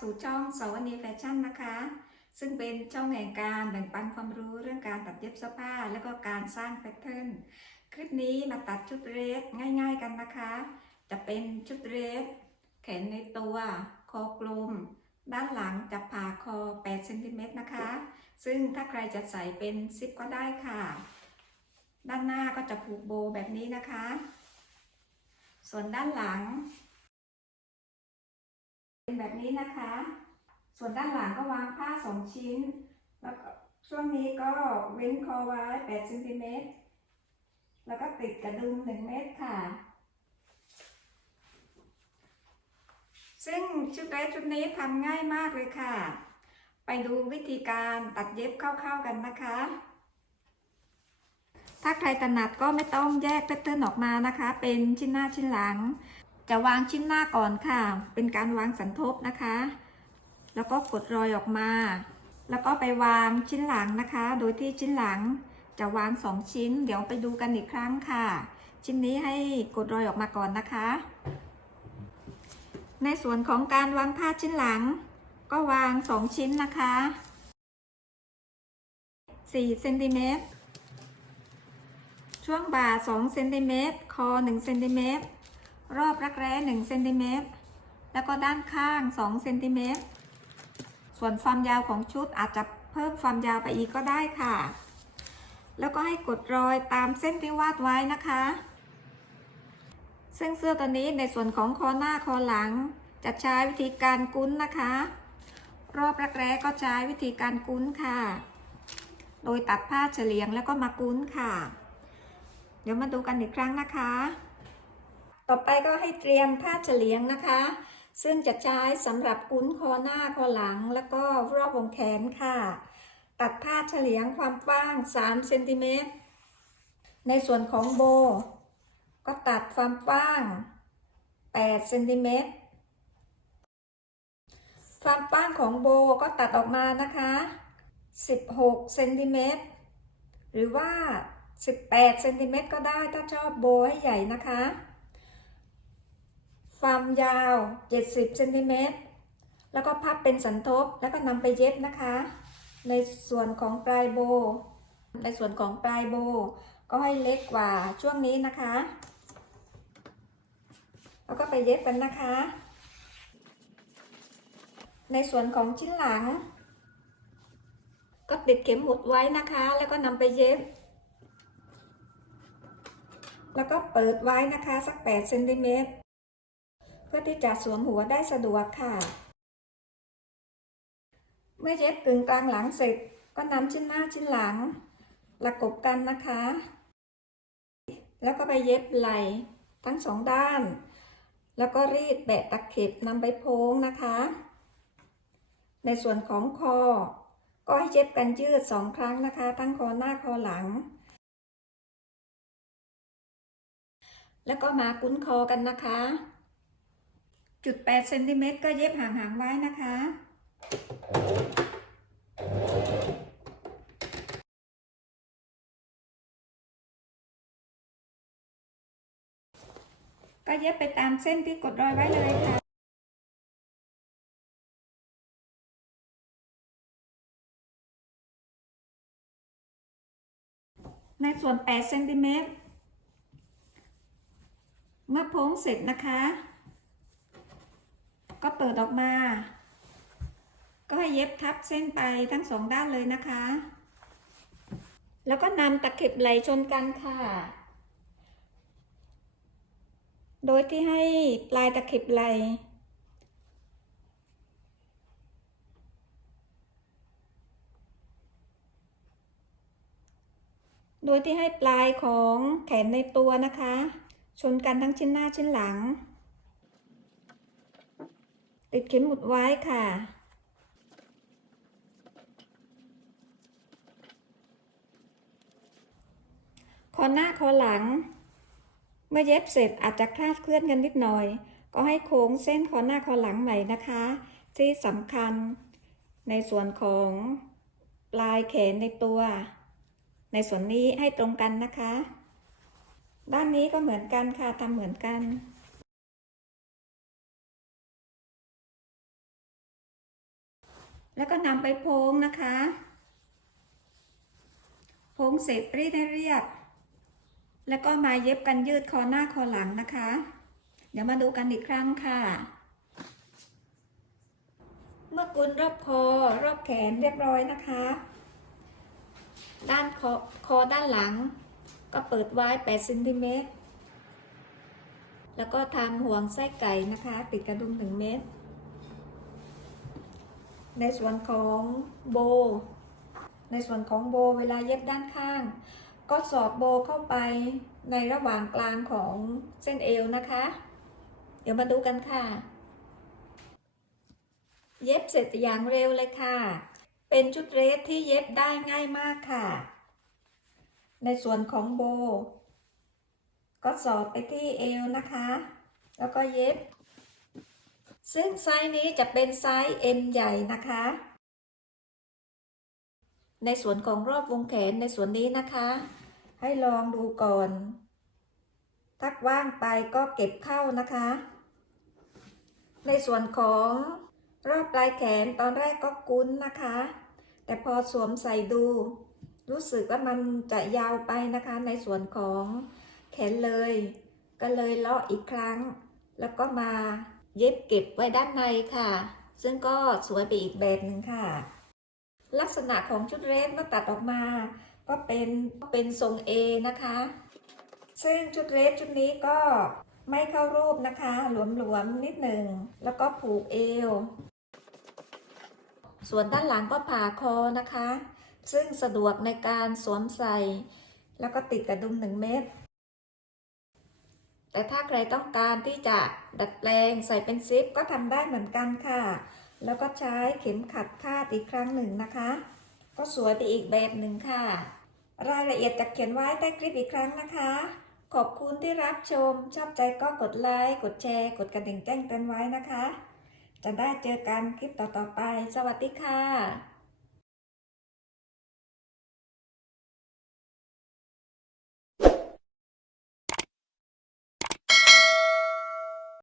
สู่ช่องสวนีแฟชั่นนะคะ ซึ่งเป็นช่องแห่งการแบ่งปันความรู้เรื่องการตัดเย็บเสื้อผ้า และก็การสร้างแพทเทิร์น คลิปนี้มาตัดชุดเรสง่าย ๆกันนะคะ จะเป็นชุดเรสแขนในตัว คอกลม ด้านหลังจะผ่าคอ8เซนติเมตรนะคะ ซึ่งถ้าใครจะใส่เป็นซิปก็ได้ค่ะ ด้านหน้าก็จะผูกโบแบบนี้นะคะ ส่วนด้านหลัง เป็นแบบนี้นะคะ ส่วนด้านหลังก็วางผ้าสองชิ้น แล้วก็ช่วงนี้ก็เว้นคอไว้8เซนติเมตร แล้วก็ติดกระดุม1เมตรค่ะ ซึ่งชุดเรสชุดนี้ทำง่ายมากเลยค่ะ ไปดูวิธีการตัดเย็บคร่าๆกันนะคะ ถ้าใครถนัดก็ไม่ต้องแยกแพทเทิร์นออกมานะคะ เป็นชิ้นหน้าชิ้นหลัง จะวางชิ้นหน้าก่อนค่ะ เป็นการวางสันทบนะคะ แล้วก็กดรอยออกมา แล้วก็ไปวางชิ้นหลังนะคะ โดยที่ชิ้นหลังจะวางสองชิ้น เดี๋ยวไปดูกันอีกครั้งค่ะ ชิ้นนี้ให้กดรอยออกมาก่อนนะคะ ในส่วนของการวางผ้าชิ้นหลัง ก็วางสองชิ้นนะคะ4เซนติเมตรช่วงบ่า2เซนติเมตรคอ1เซนติเมตร รอบรักแร้1เซนติเมตรแล้วก็ด้านข้าง2เซนติเมตรส่วนความยาวของชุดอาจจะเพิ่มความยาวไปอีกก็ได้ค่ะ แล้วก็ให้กดรอยตามเส้นที่วาดไว้นะคะ ซึ่งเสื้อตัวนี้ในส่วนของคอหน้าคอหลัง จะใช้วิธีการกุ้นนะคะ รอบรักแร้ก็ใช้วิธีการกุ้นค่ะ โดยตัดผ้าเฉลียงแล้วก็มากุ้นค่ะ เดี๋ยวมาดูกันอีกครั้งนะคะ ต่อไปก็ให้เตรียมผ้าเฉลียงนะคะ ซึ่งจะใช้สำหรับกุ้นคอหน้าคอหลัง แล้วก็รอบวงแขนค่ะ ตัดผ้าเฉลียงความกว้าง3เซนติเมตรในส่วนของโบ ก็ตัดความกว้าง8เซนติเมตรความกว้างของโบก็ตัดออกมานะคะ 16เซนติเมตรหรือว่า 18เซนติเมตรก็ได้ถ้าชอบโบให้ใหญ่นะคะ ความยาว 70เซนติเมตรแล้วก็พับเป็นสันทบแล้วก็นำไปเย็บนะคะ ในส่วนของปลายโบ ในส่วนของปลายโบ ก็ให้เล็กกว่าช่วงนี้นะคะ แล้วก็ไปเย็บกันนะคะ ในส่วนของชิ้นหลัง ก็ติดเข็มหมุดไว้นะคะ แล้วก็นำไปเย็บ แล้วก็เปิดไว้นะคะสัก8เซนติเมตร เพื่อที่จะสวมหัวได้สะดวกค่ะ เมื่อเย็บกึ่งกลางหลังเสร็จก็นำชิ้นหน้าชิ้นหลังประกบกันนะคะ แล้วก็ไปเย็บไหล่ทั้งสองด้าน แล้วก็รีดแบะตะเข็บนำไปโพ้งนะคะ ในส่วนของคอ ก็ให้เย็บกันยืดสองครั้งนะคะ ทั้งคอหน้าคอหลัง แล้วก็มากุ้นคอกันนะคะ จุด8เซนติเมตรก็เย็บห่างๆไว้นะคะ ก็เย็บไปตามเส้นที่กดรอยไว้เลยค่ะในส่วน8เซนติเมตรเมื่อโพ้งเสร็จนะคะ ก็เปิดออกมา ก็ให้เย็บทับเส้นไปทั้งสองด้านเลยนะคะ แล้วก็นำตะเข็บไหลชนกันค่ะ โดยที่ให้ปลายตะเข็บไหลโดยที่ให้ปลายของแขนในตัวนะคะ ชนกันทั้งชิ้นหน้าชิ้นหลัง ติดเข็มหมุดไว้ค่ะ คอหน้าคอหลัง เมื่อเย็บเสร็จอาจจะคลาดเคลื่อนกันนิดหน่อย ก็ให้โค้งเส้นคอหน้าคอหลังใหม่นะคะ ที่สำคัญในส่วนของปลายแขนในตัว ในส่วนนี้ให้ตรงกันนะคะ ด้านนี้ก็เหมือนกันค่ะทำเหมือนกัน แล้วก็นำไปโพงนะคะ โพงเสร็จรีดให้เรียบ แล้วก็มาเย็บกันยืดคอหน้าคอหลังนะคะ เดี๋ยวมาดูกันอีกครั้งค่ะ เมื่อกุนรอบคอรอบแขนเรียบร้อยนะคะ ด้านคอคอด้านหลัง ก็เปิดไว้8เซนติเมตรแล้วก็ทำห่วงไส้ไก่นะคะ ติดกระดุม1เมตร ในส่วนของโบ ในส่วนของโบเวลาเย็บด้านข้าง ก็สอดโบเข้าไปในระหว่างกลางของเส้นเอวนะคะ เดี๋ยวมาดูกันค่ะ เย็บเสร็จอย่างเร็วเลยค่ะ เป็นชุดเรสที่เย็บได้ง่ายมากค่ะ ในส่วนของโบ ก็สอดไปที่เอวนะคะ แล้วก็เย็บ ซึ่งไซส์นี้จะเป็นไซส์ M ใหญ่นะคะ ในส่วนของรอบวงแขนในส่วนนี้นะคะ ให้ลองดูก่อนถ้าว่างไปก็เก็บเข้านะคะ ในส่วนของรอบปลายแขนตอนแรกก็กุ้นนะคะ แต่พอสวมใส่ดู รู้สึกว่ามันจะยาวไปนะคะ ในส่วนของแขนเลย ก็เลยเลาะอีกครั้ง แล้วก็มา เย็บเก็บไว้ด้านในค่ะ ซึ่งก็สวยไปอีกแบบหนึ่งค่ะ ลักษณะของชุดเรสเมื่อตัดออกมา ก็เป็นเป็นทรง A นะคะ ซึ่งชุดเรสชุดนี้ก็ไม่เข้ารูปนะคะ หลวมๆนิดหนึ่ง แล้วก็ผูกเอว ส่วนด้านหลังก็ผ่าคอนะคะ ซึ่งสะดวกในการสวมใส่ แล้วก็ติดกระดุมหนึ่งเม็ด แต่ถ้าใครต้องการที่จะดัดแปลงใส่เป็นซิปก็ทำได้เหมือนกันค่ะ แล้วก็ใช้เข็มขัดคาดอีกครั้งหนึ่งนะคะ ก็สวยไปอีกแบบหนึ่งค่ะ รายละเอียดจะเขียนไว้ใต้คลิปอีกครั้งนะคะ ขอบคุณที่รับชม ชอบใจก็กดไลค์ กดแชร์ กดกระดิ่งแจ้งเตือนไว้นะคะ จะได้เจอกันคลิปต่อๆไป สวัสดีค่ะ